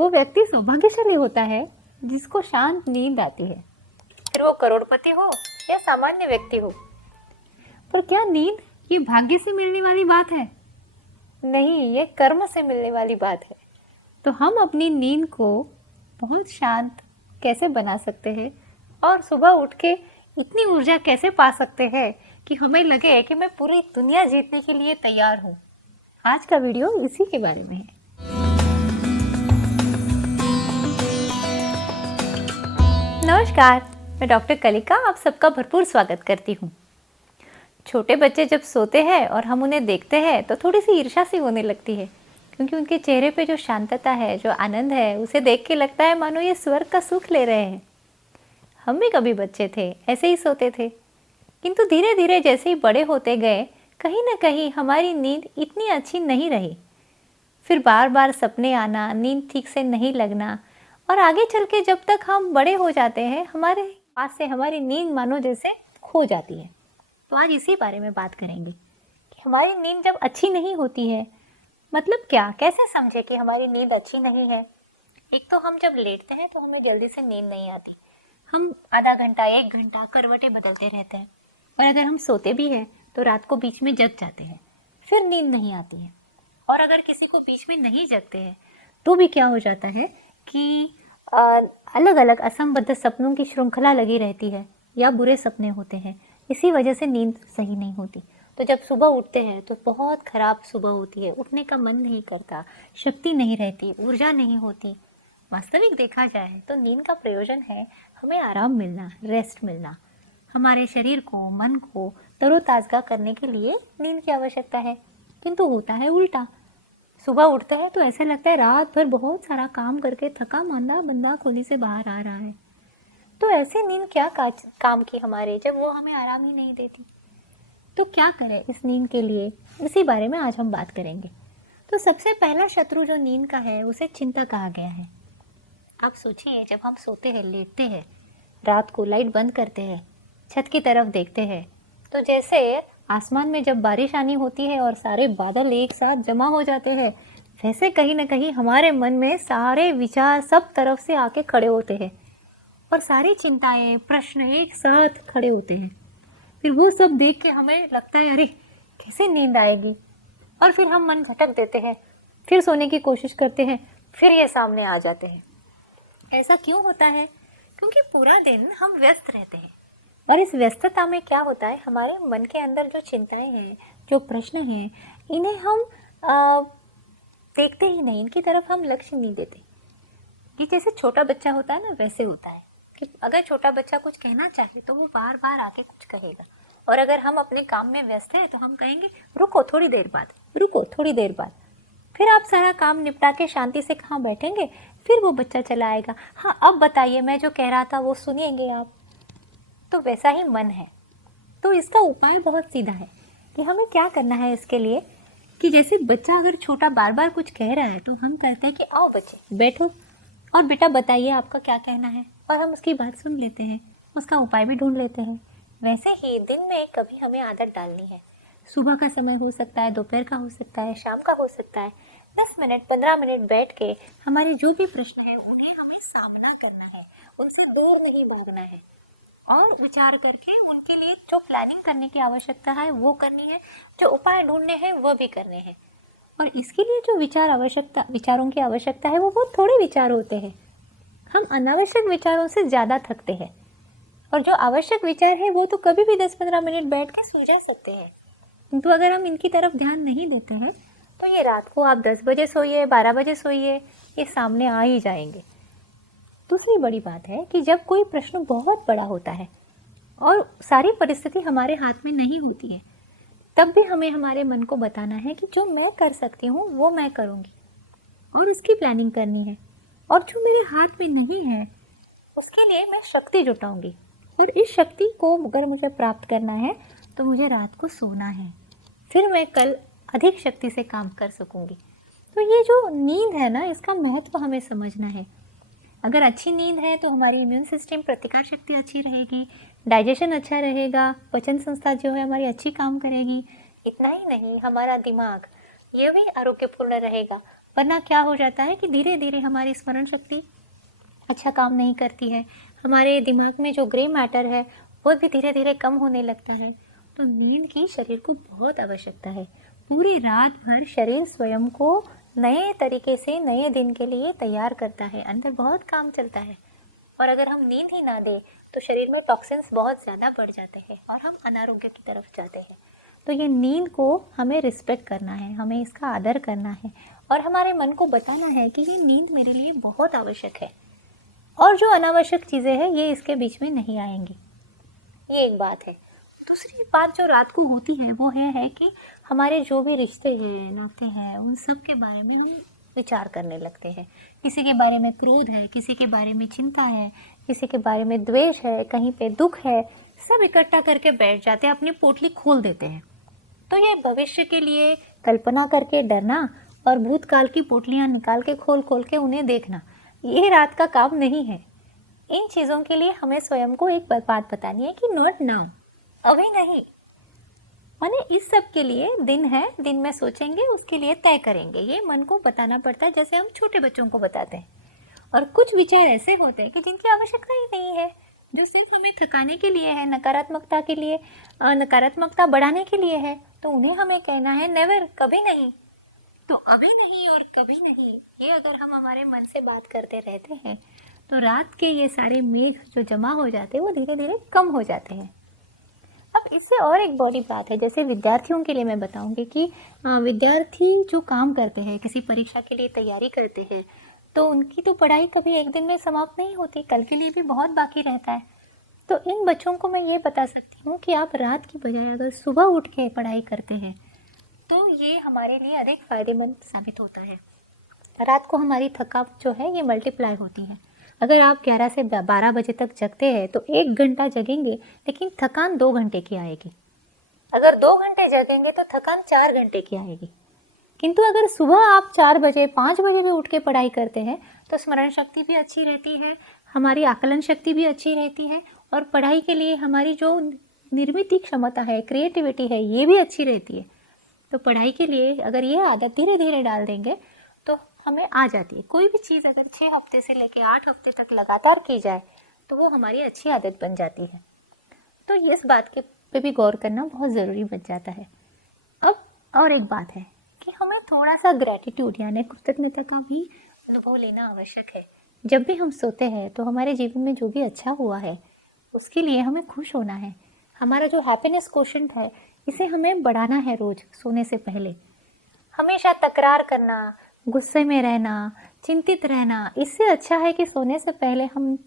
वो व्यक्ति सौभाग्यशाली होता है जिसको शांत नींद आती है, फिर वो करोड़पति हो या सामान्य व्यक्ति हो। पर क्या नींद ये भाग्य से मिलने वाली बात है? नहीं, ये कर्म से मिलने वाली बात है। तो हम अपनी नींद को बहुत शांत कैसे बना सकते हैं और सुबह उठ के इतनी ऊर्जा कैसे पा सकते हैं कि हमें लगे कि मैं पूरी दुनिया जीतने के लिए तैयार हूँ। आज का वीडियो इसी के बारे में है। नमस्कार, मैं डॉक्टर कलिका आप सबका भरपूर स्वागत करती हूँ। छोटे बच्चे जब सोते हैं और हम उन्हें देखते हैं तो थोड़ी सी ईर्ष्या सी होने लगती है, क्योंकि उनके चेहरे पे जो शांतता है, जो आनंद है, उसे देख के लगता है मानो ये स्वर्ग का सुख ले रहे हैं। हम भी कभी बच्चे थे, ऐसे ही सोते थे, किंतु धीरे धीरे जैसे ही बड़े होते गए कहीं ना कहीं हमारी नींद इतनी अच्छी नहीं रही। फिर बार बार सपने आना, नींद ठीक से नहीं लगना, और आगे चल के जब तक हम बड़े हो जाते हैं हमारे पास से हमारी नींद मानो जैसे खो जाती है। तो आज इसी बारे में बात करेंगे कि हमारी नींद जब अच्छी नहीं होती है, मतलब क्या, कैसे समझे कि हमारी नींद अच्छी नहीं है। एक तो हम जब लेटते हैं तो हमें जल्दी से नींद नहीं आती, हम आधा घंटा 1 घंटा करवटें बदलते रहते हैं, और अगर हम सोते भी हैं तो रात को बीच में जग जाते हैं, फिर नींद नहीं आती है। और अगर किसी को बीच में नहीं जगते हैं तो भी क्या हो जाता है कि अलग अलग असंबद्ध सपनों की श्रृंखला लगी रहती है या बुरे सपने होते हैं, इसी वजह से नींद सही नहीं होती। तो जब सुबह उठते हैं तो बहुत खराब सुबह होती है, उठने का मन नहीं करता, शक्ति नहीं रहती, ऊर्जा नहीं होती। वास्तविक देखा जाए तो नींद का प्रयोजन है हमें आराम मिलना, रेस्ट मिलना। हमारे शरीर को, मन को तरोताज़ा करने के लिए नींद की आवश्यकता है, किंतु होता है उल्टा। सुबह उठता है तो ऐसे लगता है रात भर बहुत सारा काम करके थका मांदा बंदा खोली से बाहर आ रहा है। तो ऐसी नींद क्या काम की हमारे, जब वो हमें आराम ही नहीं देती। तो क्या करें इस नींद के लिए, इसी बारे में आज हम बात करेंगे। तो सबसे पहला शत्रु जो नींद का है उसे चिंता कहा गया है। आप सोचिए, जब हम सोते हैं, लेटते हैं, रात को लाइट बंद करते हैं, छत की तरफ देखते हैं, तो जैसे आसमान में जब बारिश आनी होती है और सारे बादल एक साथ जमा हो जाते हैं, वैसे कहीं ना कहीं हमारे मन में सारे विचार सब तरफ से आके खड़े होते हैं और सारी चिंताएं, प्रश्न एक साथ खड़े होते हैं। फिर वो सब देख के हमें लगता है अरे कैसे नींद आएगी, और फिर हम मन भटक देते हैं, फिर सोने की कोशिश करते हैं, फिर ये सामने आ जाते हैं। ऐसा क्यों होता है? क्योंकि पूरा दिन हम व्यस्त रहते हैं, और इस व्यस्तता में क्या होता है, हमारे मन के अंदर जो चिंताएं हैं, जो प्रश्न हैं, इन्हें हम देखते ही नहीं, इनकी तरफ हम लक्ष्य नहीं देते। कि जैसे छोटा बच्चा होता है ना, वैसे होता है कि अगर छोटा बच्चा कुछ कहना चाहे तो वो बार बार आके कुछ कहेगा, और अगर हम अपने काम में व्यस्त हैं तो हम कहेंगे रुको थोड़ी देर बाद, रुको थोड़ी देर बाद। फिर आप सारा काम निपटा के शांति से कहाँ बैठेंगे, फिर वो बच्चा चला आएगा, हाँ अब बताइए मैं जो कह रहा था वो सुनिएंगे आप। तो वैसा ही मन है। तो इसका उपाय बहुत सीधा है कि हमें क्या करना है इसके लिए, कि जैसे बच्चा अगर छोटा बार बार कुछ कह रहा है तो हम कहते हैं कि आओ बच्चे बैठो और बेटा बताइए आपका क्या कहना है, और हम उसकी बात सुन लेते हैं, उसका उपाय भी ढूंढ लेते हैं। वैसे ही दिन में कभी हमें आदत डालनी है। सुबह का समय हो सकता है, दोपहर का हो सकता है, शाम का हो सकता है। 10 मिनट 15 मिनट बैठ के हमारे जो भी प्रश्न है उन्हें हमें सामना करना है, उनसे दूर नहीं भागना है, और विचार करके उनके लिए जो प्लानिंग करने की आवश्यकता है वो करनी है, जो उपाय ढूंढने हैं वो भी करने हैं। और इसके लिए जो विचारों की आवश्यकता है वो बहुत थोड़े विचार होते हैं। हम अनावश्यक विचारों से ज़्यादा थकते हैं, और जो आवश्यक विचार है वो तो कभी भी 10-15 मिनट बैठ के सो जा सकते हैं, किंतु अगर हम इनकी तरफ ध्यान नहीं देते हैं तो ये रात को आप 10 बजे सोइए, 12 बजे सोइए, ये सामने आ ही जाएंगे। दूसरी बड़ी बात है कि जब कोई प्रश्न बहुत बड़ा होता है और सारी परिस्थिति हमारे हाथ में नहीं होती है, तब भी हमें हमारे मन को बताना है कि जो मैं कर सकती हूँ वो मैं करूँगी, और उसकी प्लानिंग करनी है, और जो मेरे हाथ में नहीं है उसके लिए मैं शक्ति जुटाऊंगी, और इस शक्ति को अगर मुझे प्राप्त करना है तो मुझे रात को सोना है, फिर मैं कल अधिक शक्ति से काम कर सकूँगी। तो ये जो नींद है ना, इसका महत्व हमें समझना है। अगर अच्छी नींद है तो हमारी इम्यून सिस्टम, प्रतिकार शक्ति अच्छी रहेगी, डाइजेशन अच्छा रहेगा, पाचन संस्था जो है हमारी अच्छी काम करेगी। इतना ही नहीं, हमारा दिमाग ये भी आरोग्यपूर्ण रहेगा, वरना क्या हो जाता है कि धीरे धीरे हमारी स्मरण शक्ति अच्छा काम नहीं करती है, हमारे दिमाग में जो ग्रे मैटर है वो भी धीरे धीरे कम होने लगता है। तो नींद की शरीर को बहुत आवश्यकता है। पूरी रात भर शरीर स्वयं को नए तरीके से नए दिन के लिए तैयार करता है, अंदर बहुत काम चलता है। और अगर हम नींद ही ना दें तो शरीर में टॉक्सिन्स बहुत ज़्यादा बढ़ जाते हैं और हम अनारोग्य की तरफ जाते हैं। तो ये नींद को हमें रिस्पेक्ट करना है, हमें इसका आदर करना है और हमारे मन को बताना है कि ये नींद मेरे लिए बहुत आवश्यक है और जो अनावश्यक चीज़ें हैं ये इसके बीच में नहीं आएंगी। ये एक बात है। दूसरी बात जो रात को होती है वो है कि हमारे जो भी रिश्ते हैं, नाते हैं, उन सब के बारे में हम विचार करने लगते हैं। किसी के बारे में क्रोध है, किसी के बारे में चिंता है, किसी के बारे में द्वेष है, कहीं पे दुख है, सब इकट्ठा करके बैठ जाते हैं, अपनी पोटली खोल देते हैं। तो ये भविष्य के लिए कल्पना करके डरना और भूतकाल की पोटलियाँ निकाल के खोल खोल के उन्हें देखना, ये रात का काम नहीं है। इन चीज़ों के लिए हमें स्वयं को एक बात बतानी है कि नॉट नाउ, अभी नहीं। माने इस सब के लिए दिन है, दिन में सोचेंगे, उसके लिए तय करेंगे, ये मन को बताना पड़ता है, जैसे हम छोटे बच्चों को बताते हैं। और कुछ विचार ऐसे होते हैं कि जिनकी आवश्यकता ही नहीं है, जो सिर्फ हमें थकाने के लिए है, नकारात्मकता के लिए, नकारात्मकता बढ़ाने के लिए है, तो उन्हें हमें कहना है नेवर, कभी नहीं। तो अभी नहीं और कभी नहीं, ये अगर हम हमारे मन से बात करते रहते हैं तो रात के ये सारे मेघ जो जमा हो जाते हैं वो धीरे धीरे कम हो जाते हैं। अब इससे और एक बड़ी बात है, जैसे विद्यार्थियों के लिए मैं बताऊंगी कि विद्यार्थी जो काम करते हैं, किसी परीक्षा के लिए तैयारी करते हैं, तो उनकी तो पढ़ाई कभी एक दिन में समाप्त नहीं होती, कल के लिए भी बहुत बाकी रहता है। तो इन बच्चों को मैं ये बता सकती हूँ कि आप रात की बजाय अगर सुबह उठ के पढ़ाई करते हैं तो ये हमारे लिए अधिक फायदेमंद साबित होता है। रात को हमारी थकावट जो है ये मल्टीप्लाई होती है। अगर आप 11 से 12 बजे तक जगते हैं तो 1 घंटा जगेंगे लेकिन थकान 2 घंटे की आएगी। अगर 2 घंटे जगेंगे तो थकान 4 घंटे की आएगी। किंतु अगर सुबह आप 4 बजे 5 बजे भी उठ के पढ़ाई करते हैं तो स्मरण शक्ति भी अच्छी रहती है, हमारी आकलन शक्ति भी अच्छी रहती है और पढ़ाई के लिए हमारी जो निर्मित क्षमता है, क्रिएटिविटी है, ये भी अच्छी रहती है। तो पढ़ाई के लिए अगर ये आदत धीरे धीरे डाल देंगे तो हमें आ जाती है। कोई भी चीज़ अगर 6 हफ्ते से लेकर 8 हफ्ते तक लगातार की जाए तो वो हमारी अच्छी आदत बन जाती है। तो इस बात के पे भी गौर करना बहुत ज़रूरी बन जाता है। अब और एक बात है कि हमें थोड़ा सा ग्रैटिट्यूड यानी कृतज्ञता का भी अनुभव लेना आवश्यक है। जब भी हम सोते हैं तो हमारे जीवन में जो भी अच्छा हुआ है उसके लिए हमें खुश होना है। हमारा जो हैप्पीनेस क्वोशेंट है इसे हमें बढ़ाना है। रोज सोने से पहले हमेशा तकरार करना, गुस्से में रहना, चिंतित रहना, इससे अच्छा है कि सोने से पहले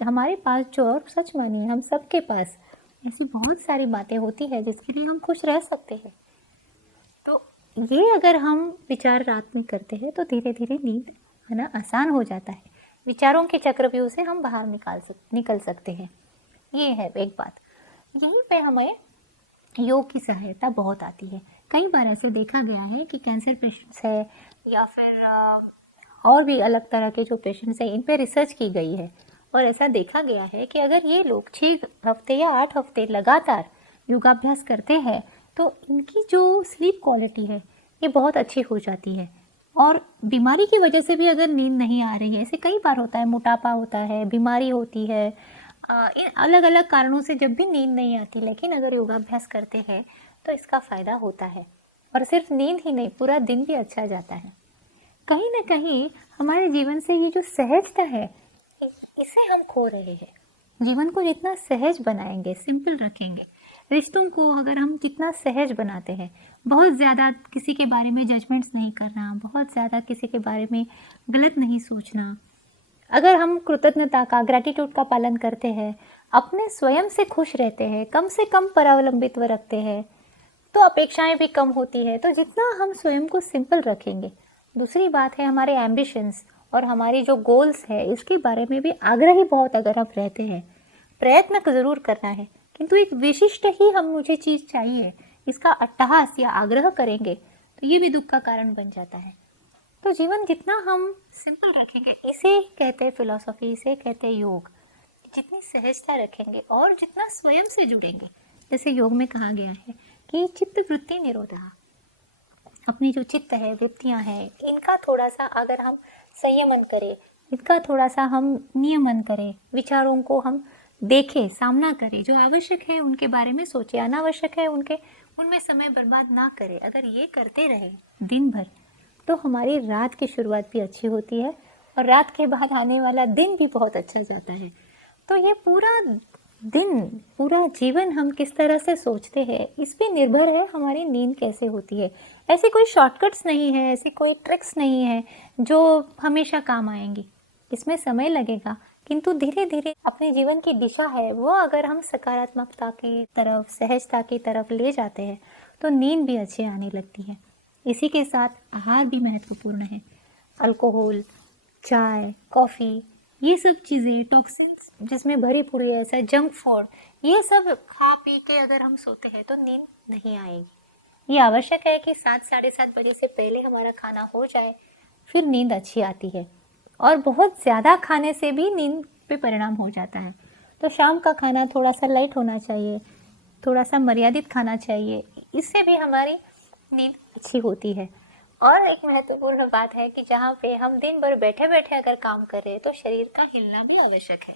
हमारे पास जो, और सच मानिए हम सबके पास ऐसी बहुत सारी बातें होती है जिसके लिए हम खुश रह सकते हैं। तो ये अगर हम विचार रात में करते हैं तो धीरे धीरे नींद आना आसान हो जाता है। विचारों के चक्रव्यूह से हम बाहर निकल सकते हैं। ये है एक बात। यहीं पे हमें योग की सहायता बहुत आती है। कई बार ऐसे देखा गया है कि कैंसर पेशेंट्स है या फिर और भी अलग तरह के जो पेशेंट्स हैं, इन पे रिसर्च की गई है और ऐसा देखा गया है कि अगर ये लोग 6 हफ्ते या 8 हफ्ते लगातार योगाभ्यास करते हैं तो इनकी जो स्लीप क्वालिटी है ये बहुत अच्छी हो जाती है। और बीमारी की वजह से भी अगर नींद नहीं आ रही है, ऐसे कई बार होता है, मोटापा होता है, बीमारी होती है, इन अलग अलग कारणों से जब भी नींद नहीं आती, लेकिन अगर योगाभ्यास करते हैं तो इसका फ़ायदा होता है। और सिर्फ नींद ही नहीं, पूरा दिन भी अच्छा जाता है। कहीं ना कहीं हमारे जीवन से ये जो सहजता है इसे हम खो रहे हैं। जीवन को जितना सहज बनाएंगे, सिंपल रखेंगे, रिश्तों को अगर हम जितना सहज बनाते हैं, बहुत ज़्यादा किसी के बारे में जजमेंट्स नहीं करना, बहुत ज़्यादा किसी के बारे में गलत नहीं सोचना, अगर हम कृतज्ञता का, ग्रैटिट्यूड का पालन करते हैं, अपने स्वयं से खुश रहते हैं, कम से कम परावलंबित्व रखते हैं, तो अपेक्षाएं भी कम होती है। तो जितना हम स्वयं को सिंपल रखेंगे, दूसरी बात है हमारे एम्बिशंस और हमारी जो गोल्स है इसके बारे में भी आग्रही बहुत अगर हम रहते हैं, प्रयत्न ज़रूर करना है, किंतु एक विशिष्ट ही हम मुझे चीज़ चाहिए, इसका अट्टहास या आग्रह करेंगे तो ये भी दुख का कारण बन जाता है। तो जीवन जितना हम सिंपल रखेंगे, इसे कहते हैं फिलॉसफी, इसे कहते हैं योग। जितनी सहजता रखेंगे और जितना स्वयं से जुड़ेंगे, जैसे योग में कहा गया है कि चित्त वृत्ति निरोधा, अपनी जो चित्त है, वृत्तियाँ हैं, इनका थोड़ा सा अगर हम संयमन करें, इनका थोड़ा सा हम नियमन करें, विचारों को हम देखें, सामना करें, जो आवश्यक है उनके बारे में सोचें, अनावश्यक है उनमें समय बर्बाद ना करें, अगर ये करते रहे दिन भर तो हमारी रात की शुरुआत भी अच्छी होती है और रात के बाद आने वाला दिन भी बहुत अच्छा जाता है। तो ये पूरा दिन, पूरा जीवन हम किस तरह से सोचते हैं इस पे निर्भर है हमारी नींद कैसे होती है। ऐसी कोई शॉर्टकट्स नहीं है, ऐसी कोई ट्रिक्स नहीं है जो हमेशा काम आएंगी। इसमें समय लगेगा, किंतु धीरे धीरे अपने जीवन की दिशा है वो अगर हम सकारात्मकता की तरफ, सहजता की तरफ ले जाते हैं तो नींद भी अच्छी आने लगती है। इसी के साथ आहार भी महत्वपूर्ण है। अल्कोहल, चाय, कॉफ़ी, ये सब चीज़ें टॉक्सिन्स जिसमें भरी पूरी है, ऐसा जंक फूड, ये सब खा पी के अगर हम सोते हैं तो नींद नहीं आएगी। ये आवश्यक है कि 7 साढ़े 7 बजे से पहले हमारा खाना हो जाए, फिर नींद अच्छी आती है। और बहुत ज़्यादा खाने से भी नींद पे परिणाम हो जाता है। तो शाम का खाना थोड़ा सा लाइट होना चाहिए, थोड़ा सा मर्यादित खाना चाहिए, इससे भी हमारी नींद अच्छी होती है। और एक महत्वपूर्ण बात है कि जहाँ पे हम दिन भर बैठे बैठे अगर काम कर रहे हैं तो शरीर का हिलना भी आवश्यक है।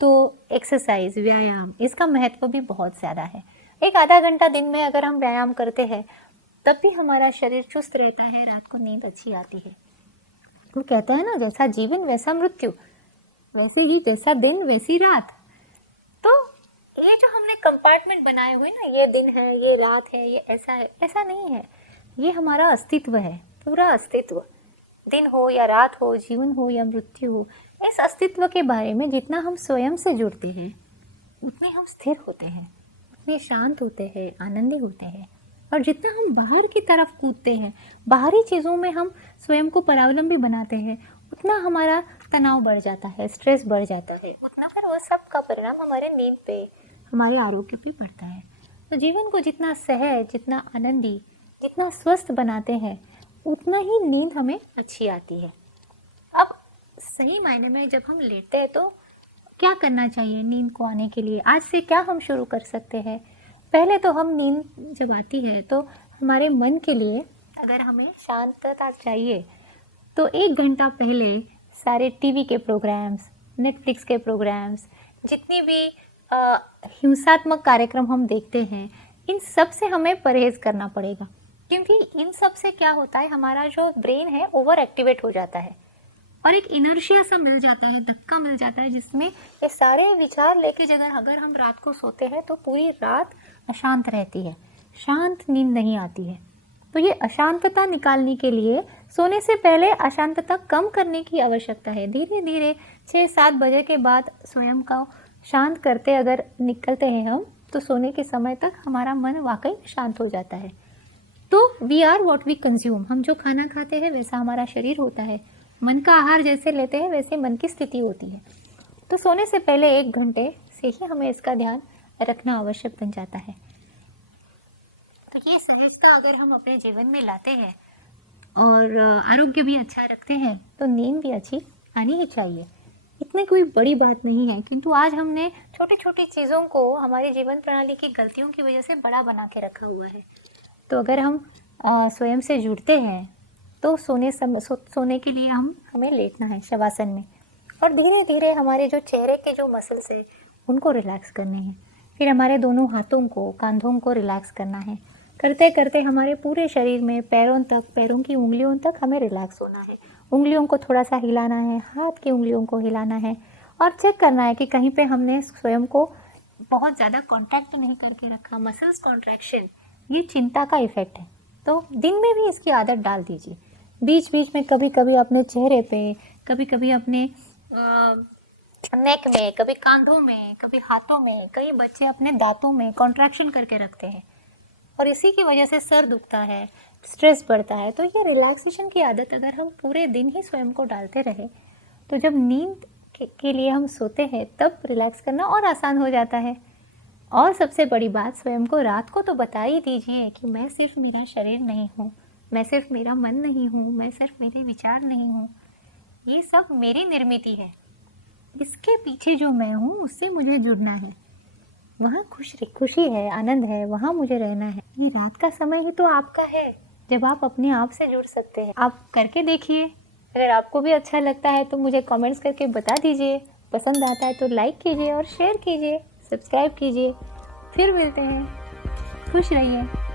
तो एक्सरसाइज, व्यायाम, इसका महत्व भी बहुत ज़्यादा है। एक आधा घंटा दिन में अगर हम व्यायाम करते हैं तब भी हमारा शरीर चुस्त रहता है, रात को नींद अच्छी आती है। वो कहते हैं ना, जैसा जीवन वैसा मृत्यु, वैसे ही जैसा दिन वैसी रात। तो ये जो हमने कंपार्टमेंट बनाए हुए ना, ये दिन है, ये रात है, ये ऐसा है, ऐसा नहीं है। ये हमारा अस्तित्व है, पूरा अस्तित्व। दिन हो या रात हो, जीवन हो या मृत्यु हो, इस अस्तित्व के बारे में जितना हम स्वयं से जुड़ते हैं उतने हम स्थिर होते हैं, उतने शांत होते हैं, आनंदी होते हैं। और जितना हम बाहर की तरफ कूदते हैं, बाहरी चीज़ों में हम स्वयं को परावलंबी बनाते हैं, उतना हमारा तनाव बढ़ जाता है, स्ट्रेस बढ़ जाता है, उतना फिर वो सब का परिणाम हमारे नींद पे, हमारे आरोग्य पे पड़ता है। तो जीवन को जितना सहज, जितना आनंदी, जितना स्वस्थ बनाते हैं उतना ही नींद हमें अच्छी आती है। अब सही मायने में जब हम लेटते हैं तो क्या करना चाहिए नींद को आने के लिए? आज से क्या हम शुरू कर सकते हैं? पहले तो हम नींद जब आती है तो हमारे मन के लिए अगर हमें शांतता चाहिए तो 1 घंटा पहले सारे टीवी के प्रोग्राम्स, नेटफ्लिक्स के प्रोग्राम्स, जितनी भी हिंसात्मक कार्यक्रम हम देखते हैं, इन सब से हमें परहेज़ करना पड़ेगा। क्योंकि इन सब से क्या होता है, हमारा जो ब्रेन है ओवर एक्टिवेट हो जाता है और एक इनर्शिया सा मिल जाता है, धक्का मिल जाता है, जिसमें ये सारे विचार लेके जगह अगर हम रात को सोते हैं तो पूरी रात अशांत रहती है, शांत नींद नहीं आती है। तो ये अशांतता निकालने के लिए सोने से पहले अशांतता कम करने की आवश्यकता है। धीरे धीरे 6-7 बजे के बाद स्वयं को शांत करते अगर निकलते हैं हम तो सोने के समय तक हमारा मन वाकई शांत हो जाता है। तो we are what we consume, हम जो खाना खाते हैं वैसा हमारा शरीर होता है। मन का आहार जैसे लेते हैं वैसे मन की स्थिति होती है। तो सोने से पहले 1 घंटे से ही हमें इसका ध्यान रखना आवश्यक बन जाता है। तो ये सहजता अगर हम अपने जीवन में लाते हैं और आरोग्य भी अच्छा रखते हैं तो नींद भी अच्छी आनी ही चाहिए। इतनी कोई बड़ी बात नहीं है, किंतु आज हमने छोटी छोटी चीज़ों को हमारी जीवन प्रणाली की गलतियों की वजह से बड़ा बना के रखा हुआ है। तो अगर हम स्वयं से जुड़ते हैं तो सोने के लिए हमें लेटना है शवासन में, और धीरे धीरे हमारे जो चेहरे के जो मसल्स हैं उनको रिलैक्स करने हैं। फिर हमारे दोनों हाथों को, कांधों को रिलैक्स करना है। करते करते हमारे पूरे शरीर में पैरों तक, पैरों की उंगलियों तक हमें रिलैक्स होना है। उंगलियों को थोड़ा सा हिलाना है, हाथ की उंगलियों को हिलाना है और चेक करना है कि कहीं पे हमने स्वयं को बहुत ज़्यादा कॉन्ट्रैक्ट नहीं करके रखा। मसल्स कॉन्ट्रैक्शन ये चिंता का इफेक्ट है, तो दिन में भी इसकी आदत डाल दीजिए। बीच बीच में कभी कभी अपने चेहरे पे, कभी कभी अपने नेक में, कभी कांधों में, कभी हाथों में, कई बच्चे अपने दांतों में कॉन्ट्रैक्शन करके रखते हैं और इसी की वजह से सर दुखता है, स्ट्रेस बढ़ता है। तो ये रिलैक्सेशन की आदत अगर हम पूरे दिन ही स्वयं को डालते रहे तो जब नींद के लिए हम सोते हैं तब रिलैक्स करना और आसान हो जाता है। और सबसे बड़ी बात, स्वयं को रात को तो बता ही दीजिए कि मैं सिर्फ मेरा शरीर नहीं हूँ, मैं सिर्फ मेरा मन नहीं हूँ, मैं सिर्फ मेरे विचार नहीं हूँ, ये सब मेरी निर्मिति है। इसके पीछे जो मैं हूँ उससे मुझे जुड़ना है, वहाँ खुशी है, आनंद है, वहाँ मुझे रहना है। ये रात का समय ही तो आपका है, जब आप अपने आप से जुड़ सकते हैं। आप करके देखिए। अगर आपको भी अच्छा लगता है तो मुझे कमेंट्स करके बता दीजिए। पसंद आता है तो लाइक कीजिए और शेयर कीजिए, सब्सक्राइब कीजिए। फिर मिलते हैं। खुश रहिए।